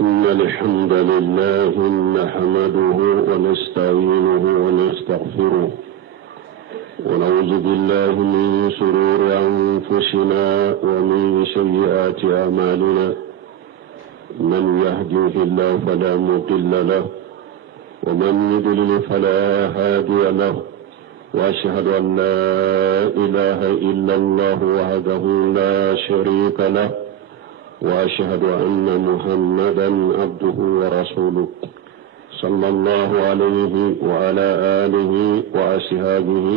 إن الحمد لله نحمده ونستعينه ونستغفره ونعوذ بالله من شرور أنفسنا ومن سيئات أعمالنا. من يهده الله فلا مضل له ومن يضلل فلا هادي له، وأشهد أن لا إله إلا الله وحده لا شريك له، وأشهد أن محمدا عبده ورسوله صلى الله عليه وعلى آله وأصحابه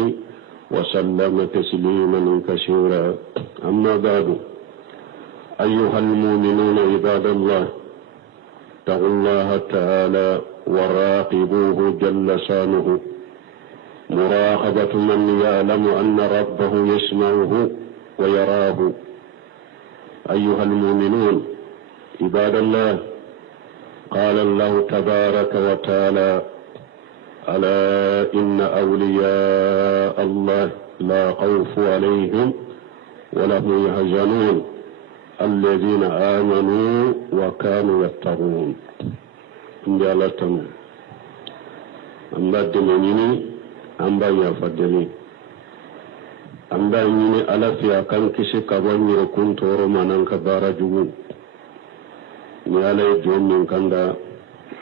وسلم تسليما كثيرا. أما بعد، أيها المؤمنون عباد الله، اتقوا الله تعالى وراقبوه جل شانه مراقبة من يعلم أن ربه يسمعه ويراه. أيها المؤمنون عباد الله، قال الله تبارك وتعالى: ألا إن أولياء الله لا خوف عليهم ولا هم يحزنون الذين آمنوا وكانوا يتقون. إن الله تمام أما الدنيا أما يفضلني anda ñini alafiya kan kisi kabanyiro kuntoro manan ka bara jugu ni alay jomin kanda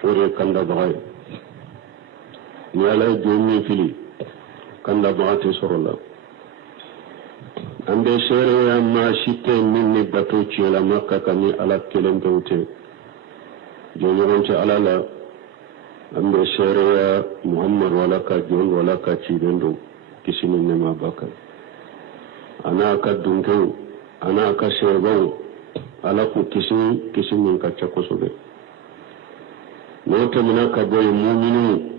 ore kanda bagay ni alay jomin fili kanda bagati sorola ande sere ya ma shite minni bato ciela makka kami ala kelen bewte jojoronce alala ande sere ya muhammad wala ka jon wala ka cibendo kisi minne ma bakay ana ka dunkew ana ka serbaw ala ku kisi min ka cakosobe no tamina ka boy mu'minu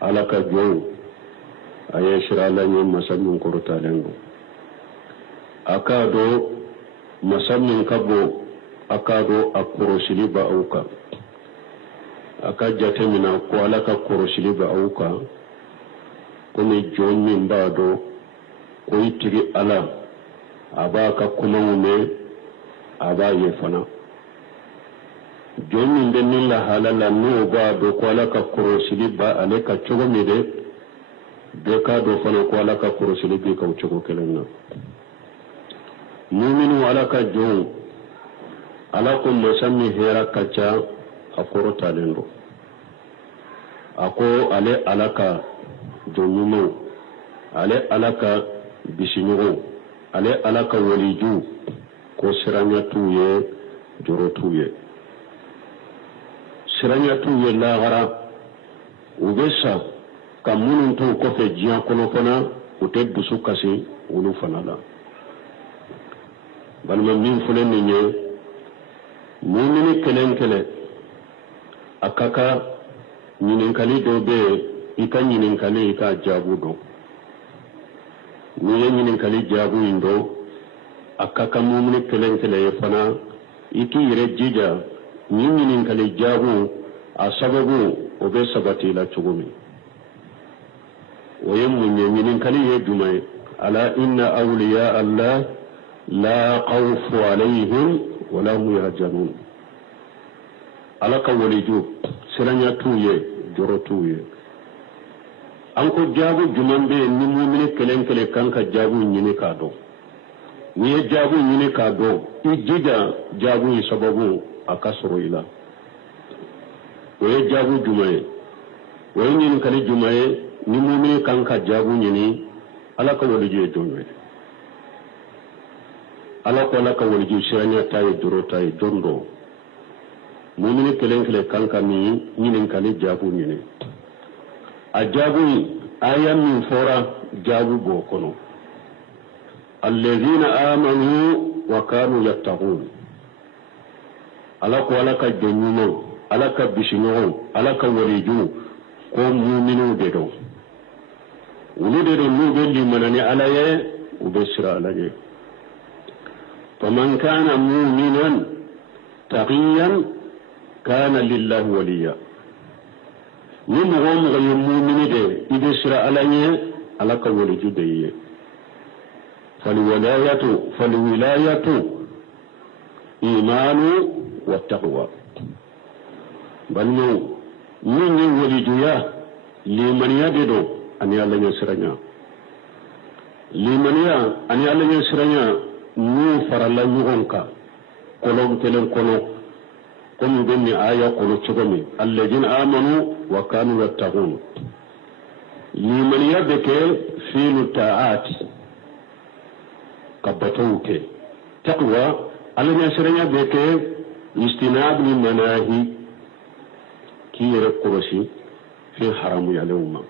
ala ka jow aye shira la ni masamin korota lengo akado masamin kabo akado akurosili ba auka aka jatemina ko ala ka kurosili ba auka ko ni jonni mbado ko itiri ala aba ka kuma wume aba ye fana jonni den la halala no ba do ko ala ka korosili ba ale ka chogo mede be ka do fana ko ala ka korosili be ka chogo kelenna mu'minu ala ka jon ala ko masami hera kacha akoro talendo ako ale alaka jonnuno ale alaka bisinyugo ale alaka waliju ko siranya tuye joro tuye siranya tuye lagara ubesa kamunun to ko fe jian kono fana ute busu kasi ulu fana la balma min fulen ni nye mumini kelen akaka nyininkali do be ika nyininkali ika jabu do ni ye ɲininkali jaabu in do a ka kan mumuni kelen ye fana i k'i yɛrɛ jija ni ɲininkali jaabu a sababu o bɛ sabati la cogo min. o ye mun ye ɲininkali ye jumɛn ye? ala inna awliya allah la khawfu alayhim wala hum yahzanun. ala ka waliju siranya t'u ye jɔrɔ t'u ye. an ko jaabu juman be ni mu'mini kelen kan ka jaabu ɲini k'a dɔn. ni ye jaabu ɲini k'a dɔn i jija jaabu in sababu a ka sɔrɔ i la. o ye jaabu juman ye? o ye ɲininkali juman ye ni mu'mini kan ka jaabu ɲini ala ka waliju ye jɔn ye? ala ko ala ka waliju siranya ta ye jɔrɔ ta ye jɔn dɔ. mu'mini kelen kan ka min ɲininkali jaabu ɲini. a jaabu aya min fora jaabu bo kono alladhina amanu wa kanu yattaqun. ala ko ala ka jonyumo ala ka bisino ala ka waliju ko mu'minu de do ulu de do nu be limanani ala ye u be sira ala ye. faman kana mu'minan taqiyan kana lillahi waliya. ni mɔgɔ mɔgɔ ye mu'mini de i bɛ sira ala ye ala ka waliju de ye. faliwilayatu imanu wa taqwa. balno ni wali juya limaniya de do ani Allah nya siranya limaniya ani Allah nya siranya nu faralla nyugonka kolon telen kono comme benni aya kono chogomi alladina amanu wa kanu yattaqun limaniya beke filu ta'at kabatouke taqwa Allah nya siranya beke istinab li manahi kiyere korosi fi haramu yalewma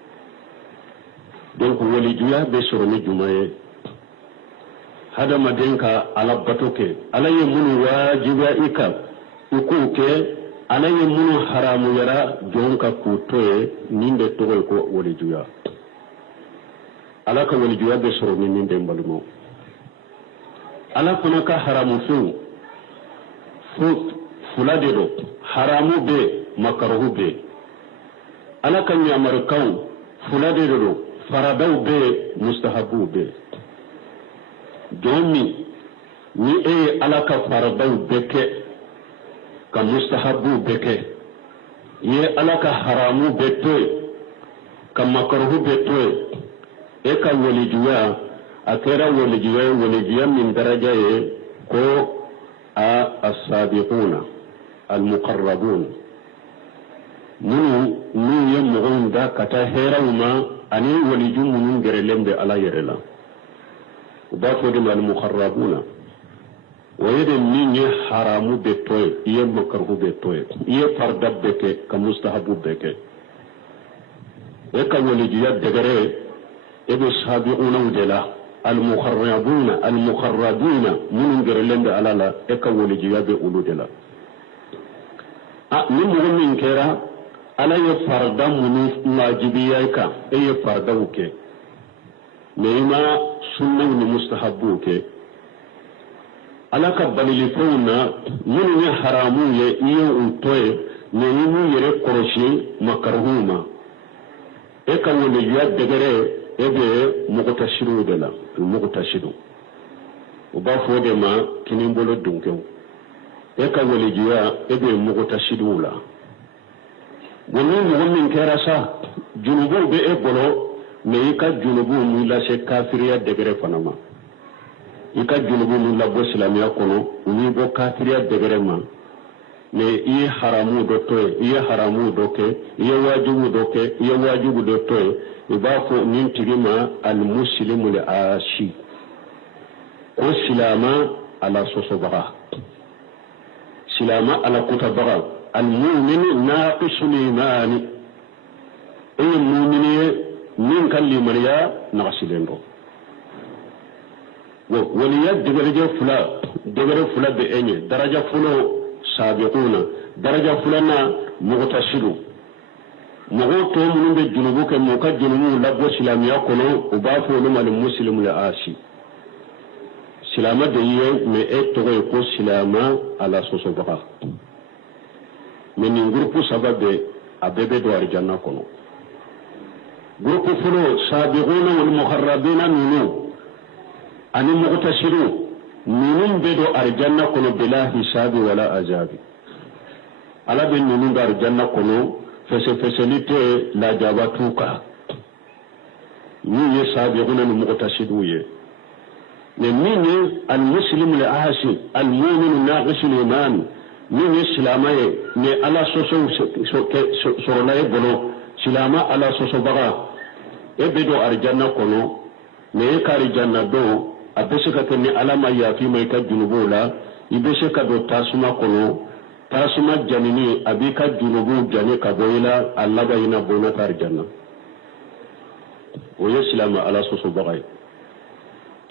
donc wali juya be soroni jumaye hada madenka ala batoke ala ye munu wajiba ika ukuke ala ye munu haramu yara jonka kutoye ninde togoy ko wali juya ala ka wali juya be soroni ninde mbalumo ala kuna ka haramu fu fulade do haramu be makaruhu be ala kan yamar kan fulade do faradaw be mustahabu be domi ni ala ka faradaw beke ka mustahabu beke ye ala ka haramu betoy ka makaruhu betoy ka walijuya akera walijuya min daraja ye ko as-sabiquna al-muqarrabun nu yemmogon da kata herawma ani waliju munun gerelembe ala yerela uba fodima al-muqarrabuna wayede min ye haramu be toye iye makarhu be toye iye farda beke ka mustahabu beke ka waliju ya degere ebe sabiquna udela al-muqarrabuna munun gerelembe ala la ka waliju ya be uludela ni mogo min kera ala ye farda munu wajibiya ka ye farda uke me ima sunna ni mustahabu ke ala ka balili fawna munu ni haramu ye iye untoye ne ni yere koroshi makarhuma ka woni ya degere ebe muqtashiru dela muqtashiru uba fode ma kinimbolo dunkew ka wali juya ebe muqtashidu la woni mo min kera sa junubu be bolo me ka junubu mu la se kafiriya degere fanama ika junubu mu la bo islamiya kono ni bo kafiriya degere ma me i haramu do toy i haramu do ke i wajibu do ke i wajibu do toy iba fo nin tigima al muslimu li ashi ko silama ala sosobara silama ala kutabaga المؤمن ناقص الإيمان أي المؤمن من كان لمريا ناقص الإيمان وليد دغري فلا بأني درجة فلو سابقون درجة فلنا مغتسلون مغوتو من بجنوبك مكجنوب لبو سلام يكونوا وبافو لما المسلم لآسي سلامة ديه مئة يكون سلامة على سوسوبها من groupe sababe abebe do arjanna kono groupe fulo sabiquna wal muharrabina nunu ani muqtashiru nunun be do arjanna kono bila hisabi wala azabi ala be nunun do arjanna kono facilité la jabatuka ni ye sabiquna wal muqtashiru ye من المسلم العاصي المؤمن الناقص الإيمان من السلامة من على سوسو سورنا يبلو سلامة على سوسو بغا يبدو أرجانا كونو ميكا رجانا دو أبسكة ني على ما يافي ميكا جنوبولا يبسكة دو تاسما كونو تاسما جانيني أبيكا جنوبو جاني كابويلا الله باينا بونا تارجانا ويسلامة على سوسو بغا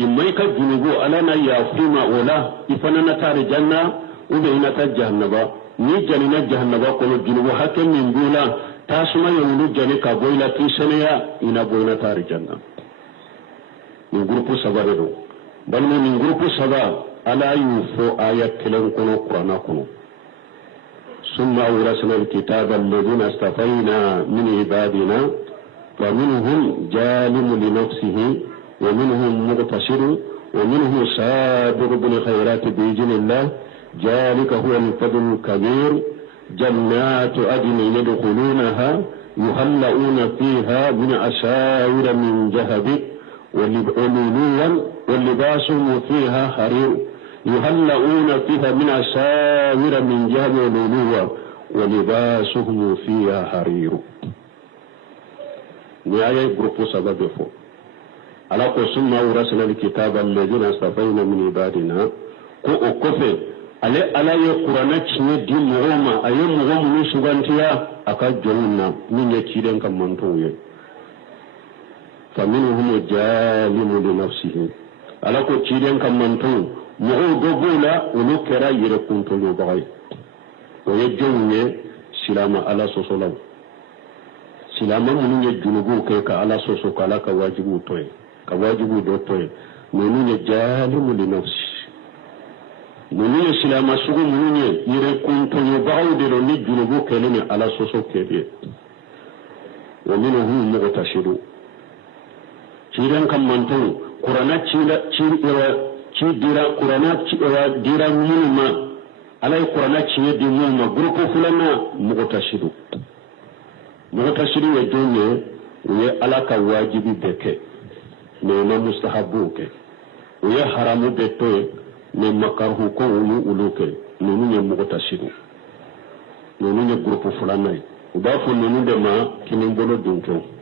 إميكا جنوبو ألانا يافيما ولا إفنانا تارجانا ube ina ta jahannaba ni janina jahannaba kono junubu hakem min bula tasuma yulu jani ka boyla ti seneya ina boyna tar janna ni grupu sabare do balmo ni grupu saba ala yufo ayat kilan kono qur'ana kono summa awrasna alkitaba alladhina istafayna min ibadina wa minhum zalimun li nafsihi wa minhum muqtasidun wa minhum sabiqun bil khairati bi idhnillah ذلك هو الفضل الكبير جنات عدن يدخلونها يهلؤون فيها من أساور من ذهب ولؤلؤا ولباسهم فيها حرير يهلؤون فيها من أساور من ذهب ولؤلؤا ولباسهم فيها حرير. نهاية جروب سبب فو على قسم ورسل الكتاب الذين اصطفينا من عبادنا كو أكفي على يقرأ نتشني دي مغوما أي مغوم نسوغانتيا أكا جونا من يكيدن كمانتوه فمنهم جالم لنفسه على كو تشيدن كمانتوه مغو دوبولا ونكرا يركون تولو بغي ويجوني سلام على سوسولو سلام من يجنبو كيكا على سوسو كالا كواجبو توي كواجبو دو توي منون جالم لنفسه منون سلام سوغو منون يركون تولو بغي ديرو نجنبو كيلين على سوسو كيبي ومنهم مغتشدو ciren kan manton qur'ana ci dira qur'ana ci dira mulma alay qur'ana ci di mulma grupo fulana mutashidu ya jonne we alaka wajibi beke ne na mustahabu ke we haramu beto ne makarhu ko uluke ne ni mutashidu ne ni grupo fulana uba fu ne de ma kinin bolo dunko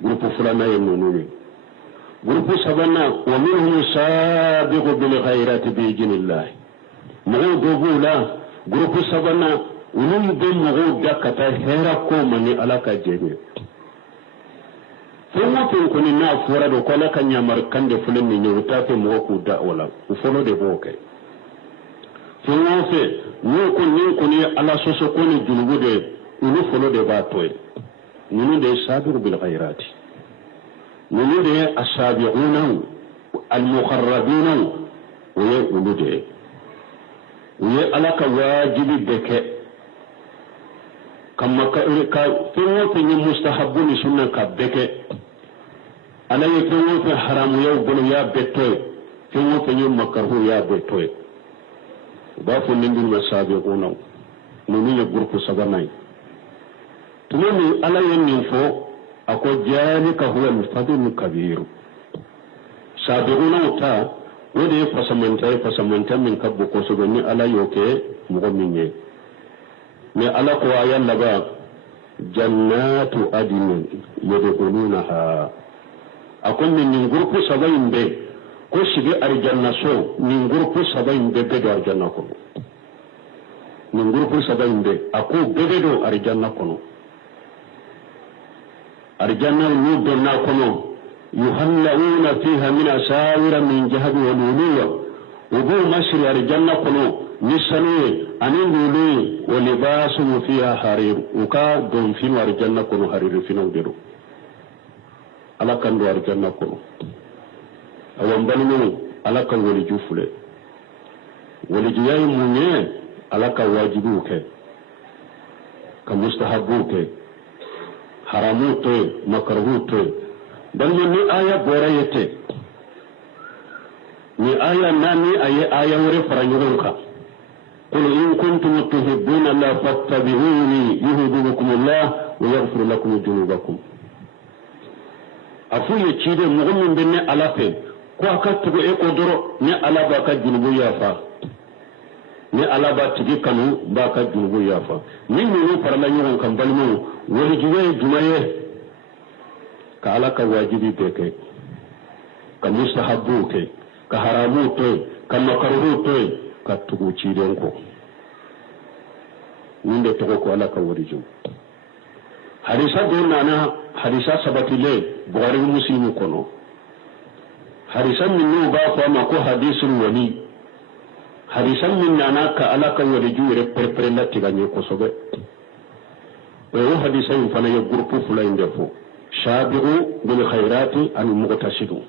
grupo fulana yenununi grupo sabana wa minhum sabiqu bil khairati bi idhnillah mo dogula grupo sabana ulum be mo dakata hera ko mani alaka jebe fuma tin ko ni na fura do ko la kanya mar kande fulen ni nyuta fe mo ko da wala u fono de boke fuma fe ko ni ala soso ko ni julugude ulu fono de ba toy نحن ده سابق بالخيرات نحن ده السابقون المقربين ويقولوا ده ويألك واجب بك كما كفروا في المستحبون سنة كبك ألا يفروا في حرام يوبن يا بتوي فروا في مكره يا بتوي بافوا من المسابقون نحن يقولوا سبناي تمني على ينفو أكو ذلك هو الفضل الكبير سابقون وتا ودي فسمنتا من كبو كوسغني على يوكي مغميني مي على قوايا لبا جنات عدن يدخلونها أكو من غروب سبعين بي كو شيغي أرجانا سو من غروب سبعين بي بدو أرجانا كونو من غروب سبعين بي أكو بدو أرجانا كونو أرجانا ونودنا كنو يهلؤون فيها من أساور من ذهب ولؤلؤا وبو مصر أرجانا كنو نسني أن لؤلؤ ولباسهم فيها حرير وكا دون فين أرجانا كنو حرير فين وديرو على كان دو أرجانا كنو أوان بالمنو على كان ولجوفله ولجياي مني على كان واجبوك كمستحبوك haramu to makarhu to dan ni aya borayete ni aya nani aya wore faranyuka qul in kuntum tuhibbuna la fattabi'uni yuhibbukum Allah wa yaghfir lakum dhunubakum afu ye chide mu'min binne alafe ko akatugo e kodoro ni alaba ka junubu yafa ni alaba tigi kanu ba ka junubu yafa ni farala nyuron kan balmu wani jumaye ka alaka wajibi beke ka mustahabu ke ka haramu to ka makaruhu to ka tugu ciden ko ninde to ko alaka wariju hadisa do nana hadisa sabatile bukhari muslim kono hadisa min no ba ko ma ko hadisul wali hadisa min nana ka alaka wariju re prepare lati ganye ko sobe وهو حديثين فانا يغرب فلان دفو شابعوا بالخيرات عن المغتشدوا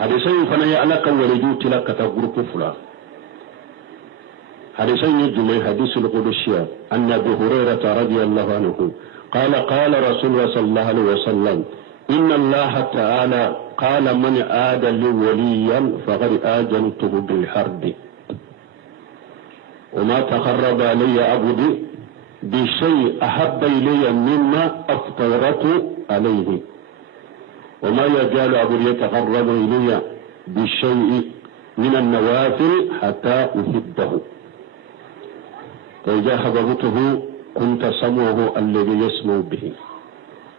حديثين فانا يعلق ولجو تلك تغرب فلان حديثين يجمع حديث القدسية أن أبي هريرة رضي الله عنه قال قال رسول الله صلى الله عليه وسلم إن الله تعالى قال من آدى لي وليا فقد آجنته بالحرب وما تقرب إلي عبدي بشيء أحب إلي مما افترضت عليه وما يزال عبدي يتقرب إلي بشيء من النوافل حتى أحبه فإذا حببته كنت سمعه الذي يسمع به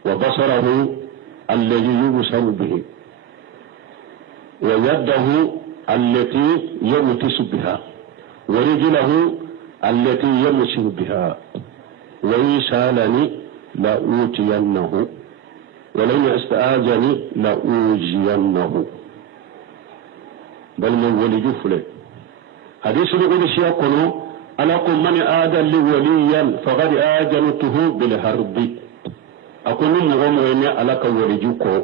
وبصره الذي يبصر به ويده التي يمتس بها ورجله التي يمشي بها وإن سألني لأوتينه ولن يستآذني لأوجينه بل من ولي جفله حديث يقول الشيخ ألكم من آذى لي وليا فقد آذنته بالحرب أكون مغمرين ألك ولي جوكو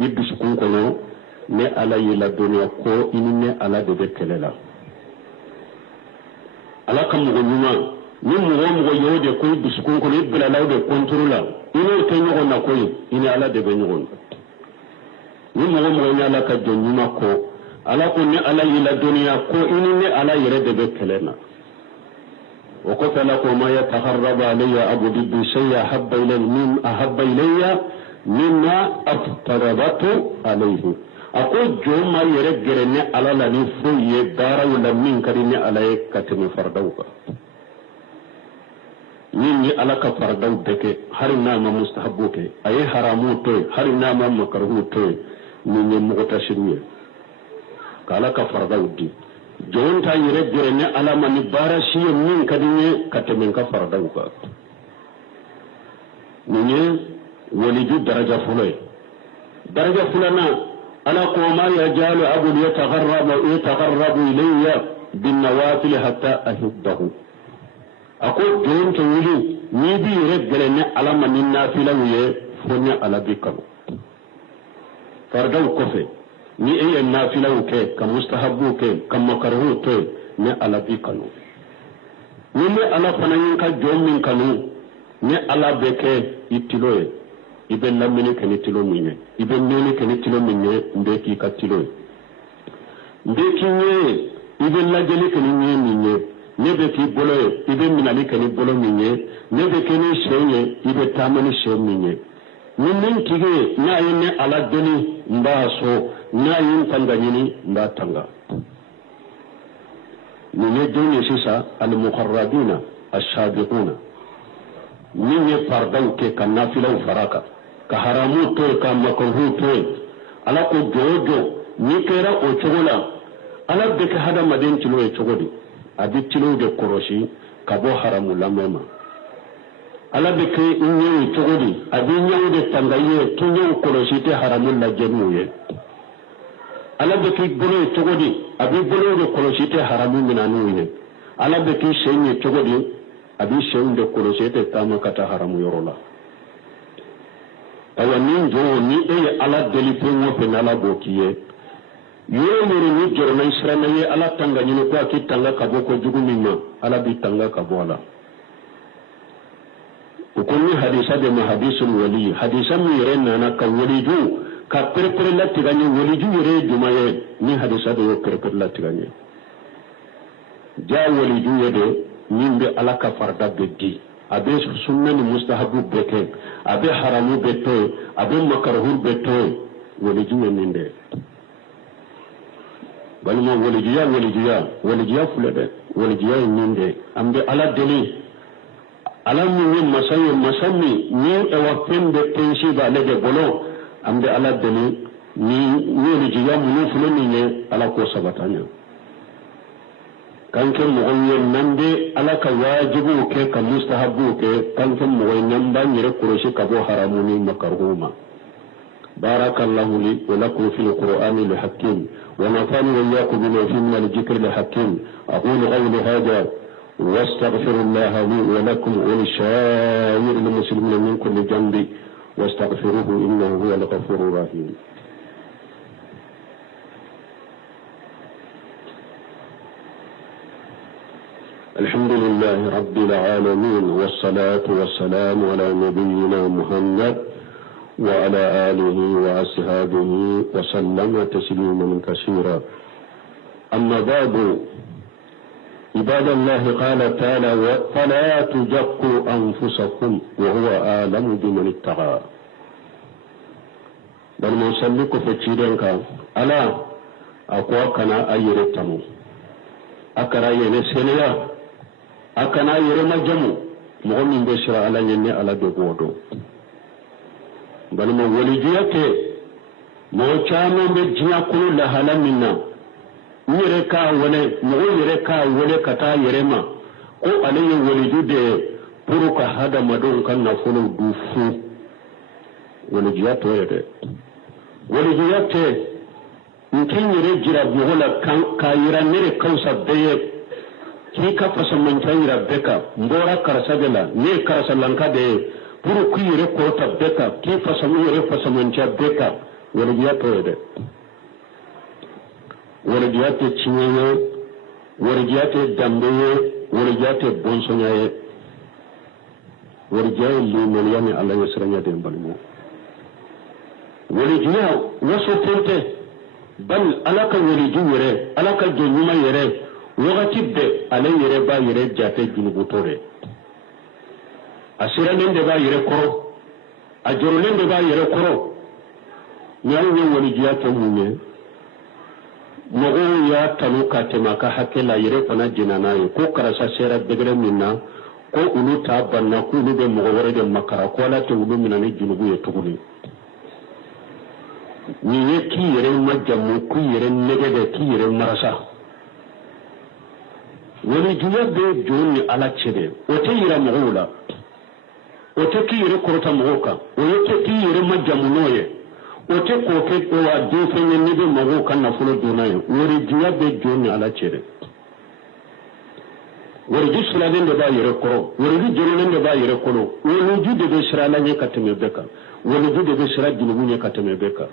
يبسكون كنو ne ala yila duniya ko ini ne ala de be kelela ala kam mo nyuma ni mo yode ko dusukun ko ibla law de controla ino te nyogo na ko ini ala de be nyogo ni mo ni ala ka do nyuma ko ala ko ne ala yila duniya ko ini ne ala yere de be kelena wa ko fala ko ma yataharraba alayya abudi bi shay'a habba ilayya mimma aftaradatu alayhi ako joma yere gerene ala la ni foye dara wala min kadi ni ala e katini fardaw ka ni ala ka fardaw deke har na ma mustahabu ke ay haramu to har na ma makruhu to ni mo ta shiriye kala ka fardaw di jonta yere gerene ala ma ni bara shi min kadi ni katini ka fardaw ka ni waliju daraja fulana أنا ما يجال أبو يتغرب إلي بالنوافل حتى أحبه أقول جون تولي نبي رجلني على من النافلة ويفني على بكم فردو كفي ni أي النافلة وكي كمستحب وكي كمكره وكي ni على بكم ni على فنين كجون من كانوا ni على بكي يتلوه ibe lamini kani tilo minye ibe nene kani tilo minye mbeki ka tilo mbeki nye ibe lajeli kani nye minye nebe ki bolo ibe minali kani bolo minye nebe kani shenye ibe tamani shen minye ninin tige na yene ala deni mba so na yin tanga nyini mba tanga ninye duni sisa al muqarrabina ash-shabiquna ninye fardaw ke kanafilaw faraka ka haramu to ka makruhu to ala ko jojo ni kera o chogola ala be ka hada madin tilo e chogodi abi tilo de koroshi ka bo haramu lamema ala be ke inyo e chogodi abi nyawo de tangaye tunyo koroshi te haramu la jenuye ala be ke bolo e chogodi abi bolo de koroshi te haramu minanuye ala be ke shenye chogodi abi shen de koroshi te tamakata haramu yorola awa nin jo ni ala deli pengo pen ala bokiye yoro ni joro na israna ye ala tanga ni ko akitanga kabo ko jugumima ala bi tanga kabo ala ukuni hadisa de mahadisul wali hadisa mi rena na ka waliju ka perpere la tigani waliju yere jumaye ni hadisa de perpere la tigani ja waliju yede nimbe ala ka farda beddi abe sunna ni mustahabu beke abe haramu beto abe makruhu beto waliju ninde balma walijiya fulade walijiya ninde ambe ala deli ala mi masami ni e wa pembe pensi ba lede bolo ambe ala deli ni walijiya munu fulani ne ala ko sabatanya kanke mogonye nande ala ka wajibu ke ka mustahabu ke kanke mogonye namba nyere kuroshi ka bo haramu ni makarhuma barakallahu li wa lakum fil qur'ani al hakim wa nafani wa iyyakum bima fihi min al dhikri al hakim aqulu qawli hadha واستغفر الله لي ولكم ولسائر المسلمين من كل ذنب واستغفروه انه هو الغفور الرحيم. الحمد لله رب العالمين والصلاة والسلام على نبينا محمد وعلى آله وأصحابه وسلم تسليما كثيرا. أما بعد عباد الله قال تعالى فلا تزكوا أنفسكم وهو أعلم بمن اتقى بل مسلك في تشيرنك ألا أقوى كنا أيرتمو أكرا ينسليا أكنا يرمجمو مغمين بشرا على يني على بقودو بل ما ولجيته موچانو بجيا كل لحالا منا yere ka wale mo yere ka wale kata yere ma ko alaye walijude puru ka hada madon kan na fulu dufu walijiyato yede walijiyate nkin yere jira buhola kan ka yira nere kausa beye ki ka fasaman tayira beka mbora karasabela ne karasalanka de puru ku yere ko ta beka ki fasamu yere fasaman cha beka walijiyato yede warjiyate cinye warjiyate dambe warjiyate bonsonya warjiya limon yani Allah ya siranya da balmo warjiya wasu tente bal alaka warji yere alaka jonyuma yere wagati be alay yere ba yere jate junubutore asiranen de ba yere koro ajorolen de ba yere koro nyawo warjiya to munye mogo ya tanu ka tema ka hakela yere fana jinana ye ko karasa sera degre minna ko ulu ta banna ko ulu be mogo wore de makara ko la te ulu minani junubu ye tuguni ni ye ki yere majamu ku yere negede ki yere marasa woni juya be joni ala chede o te yira mogo la o te ki yere korota mogo ka o te ki yere majamu noye ote ko ke wa defenye ni be mago kan na fulo donaye wori jiya be joni ala chere wori ju suladen de ba yere koro wori ju jorolen de ba yere koro wori ju de be sira la nye kateme beka wori ju de be sira junubu nye kateme beka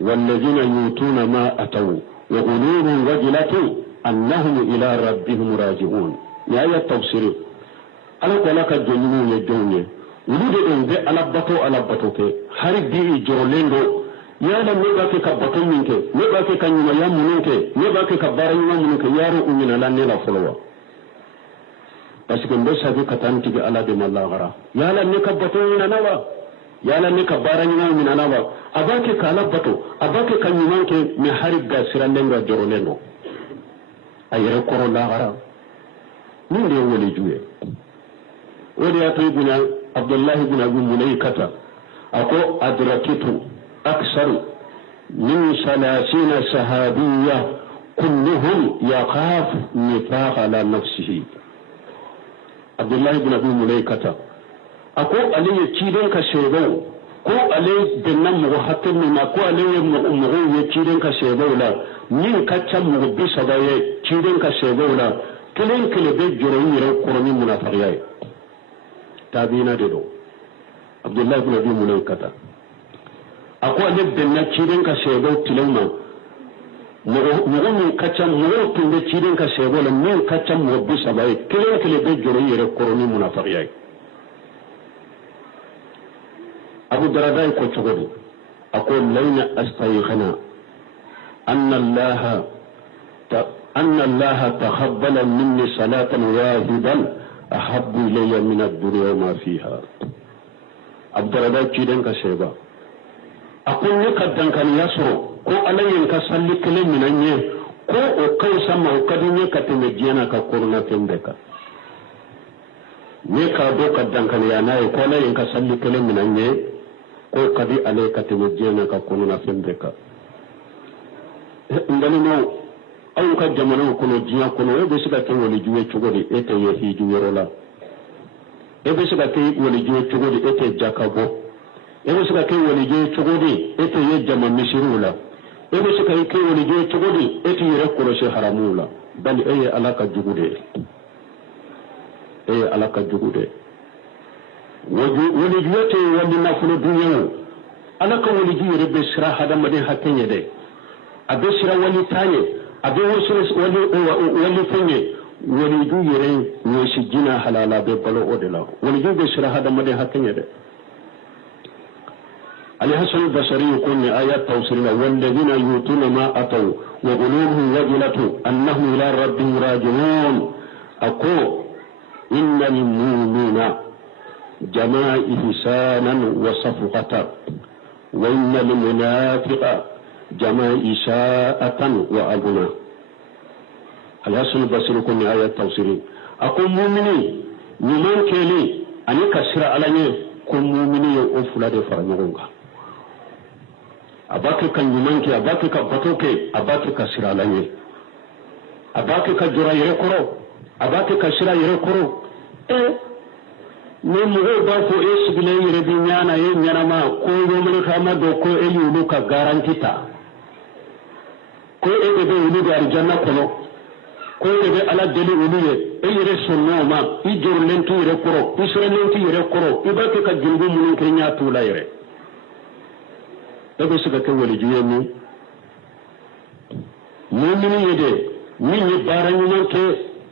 walladhina yutuna ma ataw wa qulubuhum wajilatu annahum ila rabbihim raji'un ya ya tafsir ala ko la ka jonu nye jonye wulude en be alabato ke hari bi jorolendo yala ne ba ke ka bato minke ne ba ke kan yuma yamunke ne ba ke ka baran yamunke yaro umina lan ne la folwa parce que ndo sabi katanti be ala de mallagara yala ne ka bato mina nawa yala ne ka baran yumina nawa abake ka alabato abake kan yumanke me hari ga sirandendo jorolendo ayere koro lagara ni ne wole juwe wodi atibuna Abdullah ibn Abi Mulaykata ako adrakitu aksar min 30 sahabiyya kulluhum yaqaf nifaq ala nafsihi Abdullah ibn Abi Mulaykata ako aliye ciden ka shebo ko aliye dinnan mu hatin ma ko aliye mu ye ciden ka shebo la min kaccan mu bi sabaye ciden ka shebo la kelen kele be joro yire koroni munafiqai tabina de do Abdullah ibn Abi Mulaykata ako ale benna ciden ka shebo tilema mo min kaccan mo tunde ciden ka shebo la min kaccan mo bi sabaye kele be joro yire koroni munafiqai Abu Darda ko chogodi ako layna astayikhana anna Allah taqabbala minni salatan wahidan ahabbu ilayya min ad-dunya ma fiha Abdurrahman ciden ka sheba akun ne kaddan kan yasro ko alayin ka salli kele minanye ko o kai sama o kadinye ka temejena ka korona tembeka ne ka do kaddan kan ya nayi ko alayin ka salli kele minanye ko kadi ale ka temejena ka korona tembeka ngalino ayu ka jamana ko no jiya ko no be sika ke woni juwe chugodi ete ye hi juwerola ebe sika ke woni juwe chugodi ete jakabo ebe sika ke woni juwe chugodi ete ye jama misirula ebe sika ke woni juwe chugodi ete ye rekolo she haramula bali eye alaka jugude woni juwe te woni na fulo dunyo alaka woni juwe rebe sira hadama de hakenye de abesira wani tanye abin wasu wani fanye wani duyere ne shi gina halala bai balo odila wani duyere shira hada madai hakan yadda الحسن البصري يقول آيات توصيلنا والذين يؤتون ما أتوا وقلوبهم وجلة أنهم إلى ربهم راجعون أقول إن المؤمنين جماع إحسانا وصفقة وإن المنافق جماع إساءة وأبنا. الحسن البصري يقول آيات توصيلنا أقول مؤمنين نمان كيلي أني كسر على كم مؤمنين أفلا فرنغونغا abake ka nyumanke abake ka batoke abake ka siralanye abake ka jura yere koro abake ka sira yere koro ne mugo ba fo esibile yere bi nyana ye nyana ma ko yomene kama do ko e yulu ka garantita ko e be yulu ga aljanna kono ko e be ala deli yulu ye e yere sonno ma I jor lentu yere koro isra lentu yere koro ibake ka jumbu mun ke nya tula yere ebe suka kai wali juye mu mumini yede min ye bara nyuman ke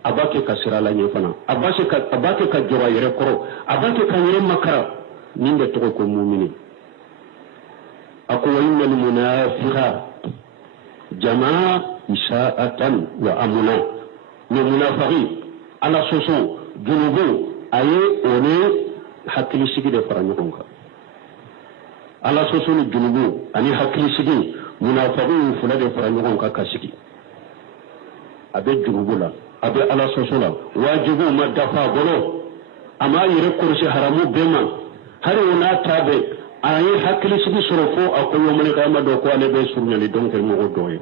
abake ka sirala nye fana abake ka jora yere koro abake ka yere makara ninde to ko mumini ako wa innal munafiqa jamaa isaatan wa amuna ni munafiqi ala soso junubu aye one hakili sigi de fara nyonga ala sosoni junubu ani hakili sigi munafiqun fulade fara ɲɔgɔn ka kasigi abe junubu la abe ala soso la wajibu ma dafa bolo ama yere kursi haramu bema hari ona tabe ayi hakili sigi sɔrɔ fo akoyo mani kama do ko ale be surnyali donc mo go doye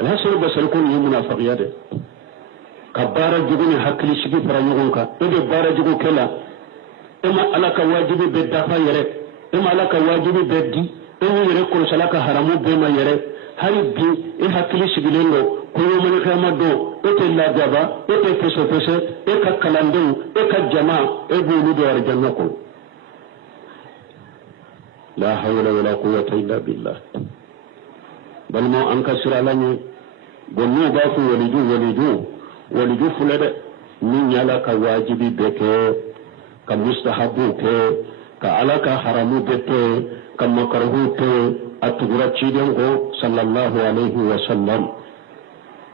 alhasil basal kun yi munafiqiya de kabara juguni hakili sigi fara ɲɔgɔn ka ebe bara jugu kala ema alaka wajibi be dafa yere ema alaka wajibi be di ema yere ko salaka haramu be ma yere hari bi e hakili sigilendo ko yomani kama do ete la jaba ete pese e ka kalande e ka jama e bulu do arjanna ko la hawla wala quwwata illa billah bal mo an kasira lañu gonu ba fu waliju fulade min yala ka wajibi be ke ka mustahabu ke ka alaka haramu bete ka makarhu te atugura chiden go sallallahu alaihi wasallam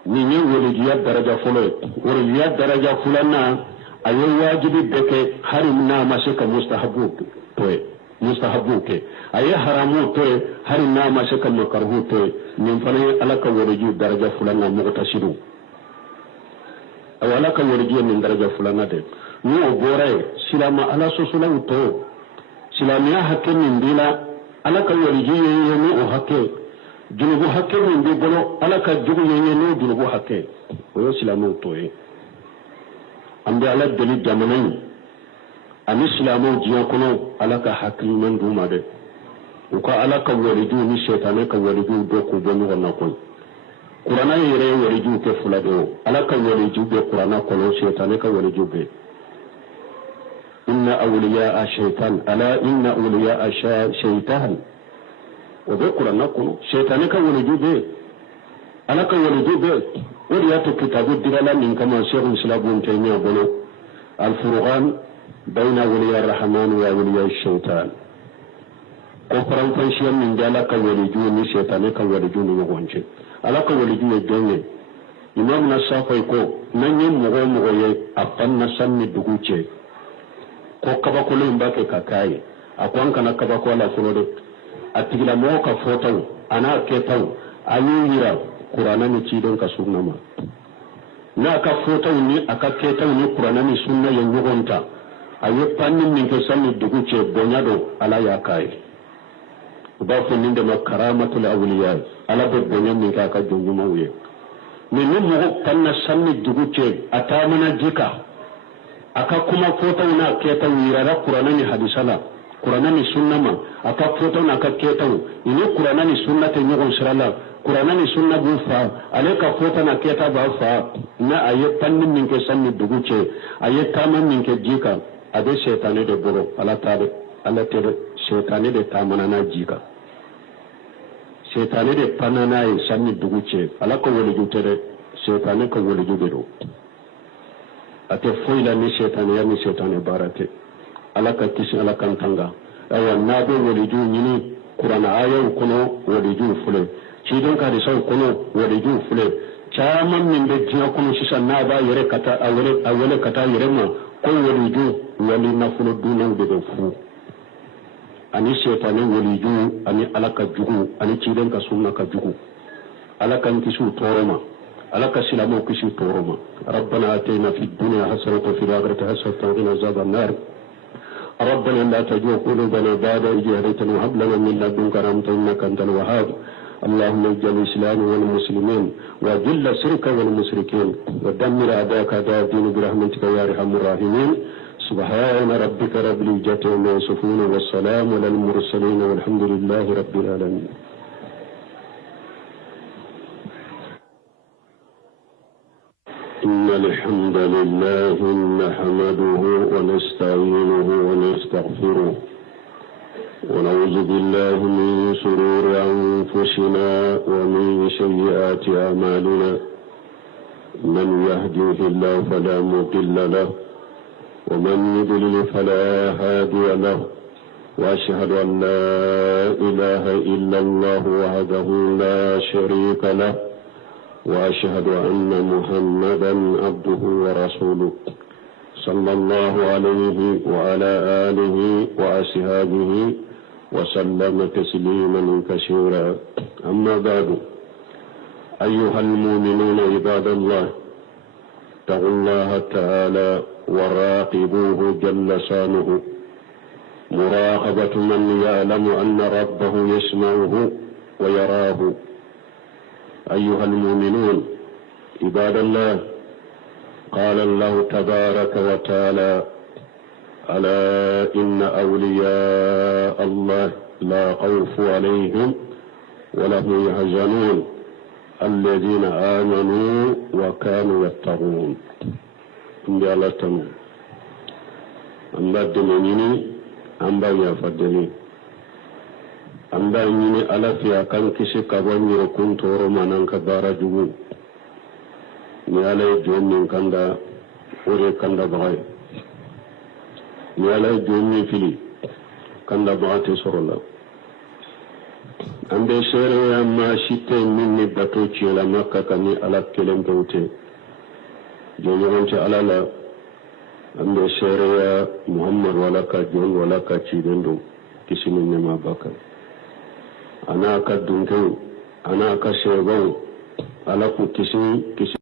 ni waliya daraja fulo waliya daraja fulana ayo wajibi beke harim na masaka mustahabu ke ayo haramu te harim na masaka makarhu te min fane alaka waliya daraja fulana muqtasidu awala ka waliya min daraja fulana de ni ogore silama ala sosula uto silamiya hakke min dila ala ka waliye ni o hakke junubu hakke min di bolo ala ka jugu ni junubu hakke o silamu uto ambe ala deli jamanai ani silamu jiya kono ala ka hakki man duma de o ka ala ka waliye ni shaytane ka waliye do ko bonu wonna ko qur'ana yere waliye ke fulado ala ka waliye be qur'ana kono shaytane ka waliye be إن أولياء الشيطان ألا إن أولياء الشيطان وذكر نقول شيطانك ولجوبه ألك ولجوبه وليات كتاب الدلالة من كما شيخ الإسلام ابن تيمية بنو الفرقان بين أولياء الرحمن وأولياء الشيطان كفران فنشيا من ذلك ولجوني شيطانك ولجوني وغنشي ألك ولجوني الدنيا إمام نصافي كو نني مغو أبطن نسمي دقوشي ko kaba ko len bake ka kai akwan kana kaba ko la fulode atigila mo ka fotaw ana ketaw ayira qur'ana ni ci don ka sunna ma na ka fotaw ni aka ketaw ni qur'ana ni sunna ya nyogonta ayo panni min ke sanni dugu ce bonyado ala ya kai ba fo ni de makaramatul awliya ala be bonyan ni ka jongu mawye ni mo panna sanni dugu ce atamana jika aka kuma fota na keta wirara qur'ana ni hadisala qur'ana ni sunna ma aka fota na ka keta ini qur'ana ni sunna te nyogon sirala qur'ana ni sunna bu fa aleka fota na keta ba fa na aye panni min ke sanni duguce aye tama min ke jika abe shaytane de boro ala tabe ala tebe shaytane de tamana na jika shaytane de panana e sanni duguce ala ko woli jutere shaytane ko woli jubero ate foila ni shaytane ya ni shaytane barate ala ka kisi ala kan tanga awa nado waliju nyini Qur'an aya kono waliju fule cidon ka risaw kono waliju fule caman min be jiya kono sisan na ba yere kata awele kata yere ma ko waliju wali nafulo dunan de fu ani shaytanin waliju ani alaka jugu ani cidon ka sunna ka jugu alaka kisu toroma alaka silamu kisu toroma rabbana atina fid dunya hasanatan wa fil akhirati hasanatan wa qina azaban nar ربنا لا تجوع قلوبنا بعد إذ هديتنا وهب لنا من لدنك رحمة إنك أنت الوهاب اللهم اجعل الإسلام والمسلمين وذل الشرك والمشركين ودمر أعداءك أعداء الدين برحمتك يا أرحم الراحمين سبحان ربك رب العزة عما يصفون والسلام على المرسلين والحمد لله رب العالمين. إن الحمد لله نحمده ونستعينه ونستغفره ونعوذ بالله من شرور أنفسنا ومن سيئات أعمالنا من يهده الله فلا مضل له ومن يضلل فلا هادي له وأشهد أن لا إله إلا الله وحده لا شريك له وأشهد أن محمدا عبده ورسوله صلى الله عليه وعلى آله وأصحابه وسلم تسليما كثيرا. أما بعد أيها المؤمنون عباد الله اتقوا الله تعالى وراقبوه جل شانه مراقبة من يعلم أن ربه يسمعه ويراه. أيها المؤمنون عباد الله قال الله تبارك وتعالى ألا إن أولياء الله لا خوف عليهم ولا هم يحزنون الذين آمنوا وكانوا يتقون. إن الله تنو أما الدنيني أما يفدني anda ñini ala fiya kan kisi kabanyiro kun toro manan ka bara jugu ni ala jonni kanda ore kanda bagay ni ala jonni fili kanda bagate sorola ande sere amma shitte minni bato ciela makka kani ala kelem tawte jonyoronte ala la ande sere ya muhammad wala ka jon wala ka cidendo kisi minni ma bakay ana ka dunkew ana ka shebau ala ku kisi